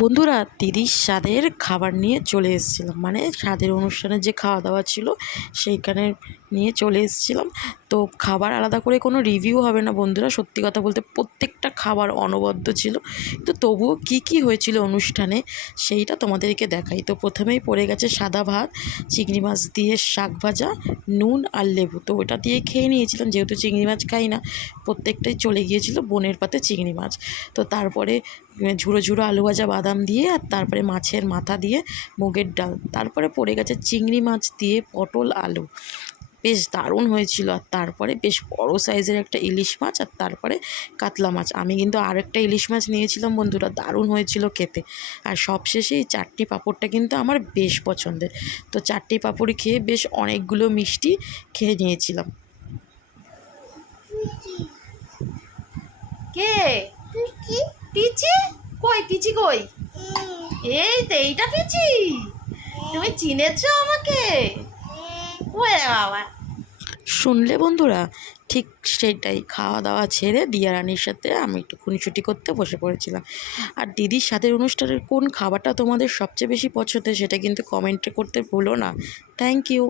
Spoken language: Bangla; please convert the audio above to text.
বন্ধুরা দিদির স্বাদের খাবার নিয়ে চলে এসেছিলাম, মানে স্বাদের অনুষ্ঠানে যে খাওয়া দাওয়া ছিল সেইখানে নিয়ে চলে এসেছিলাম। তো খাবার আলাদা করে কোনো রিভিউ হবে না বন্ধুরা, সত্যি কথা বলতে প্রত্যেকটা খাবার অনবদ্য ছিল। তো তবুও কি কি হয়েছিল অনুষ্ঠানে সেইটা তোমাদেরকে দেখাই। তো প্রথমেই পড়ে গেছে সাদা ভাত, চিংড়ি মাছ দিয়ে শাক ভাজা, নুন আর লেবু। তো ওটা দিয়ে খেয়ে নিয়েছিলাম, যেহেতু চিংড়ি মাছ খাই না। প্রত্যেকটাই চলে গিয়েছিল বোনের পাতে চিংড়ি মাছ। তো তারপরে ঝুড়ো ঝুড়ো আলু ভাজা বাদাম দিয়ে, আর তারপরে মাছের মাথা দিয়ে মুগের ডাল, তারপরে পড়ে গেছে চিংড়ি মাছ দিয়ে পটল আলু, বেশ দারুণ হয়েছিল। আর তারপরে বেশ বড় সাইজের একটা ইলিশ মাছ, আর তারপরে কাতলা মাছ। আমি কিন্তু আরেকটা ইলিশ মাছ নিয়েছিলাম বন্ধুরা, দারুণ হয়েছিল খেতে। আর সবশেষে এই চাটনি পাঁপড়টা কিন্তু আমার বেশ পছন্দের। তো চাটনি পাঁপড় খেয়ে বেশ অনেকগুলো মিষ্টি খেয়ে নিয়েছিলাম। কে টিচি? কই টিচি কই? এই তো এইটা টিচি, তুমি চিনেছো আমাকে? ওরে বাবা! শুনলে বন্ধুরা, ঠিক সেটাই। খাওয়া দাওয়া ছেড়ে দিয়া রানীর সাথে আমি একটু খুনসুটি করতে বসে পড়েছিলাম। আর দিদির স্বাদের অনুষ্ঠানের কোন খাবারটা তোমাদের সবচেয়ে বেশি পছন্দের সেটা কিন্তু কমেন্টে করতে ভুলো না। Thank you.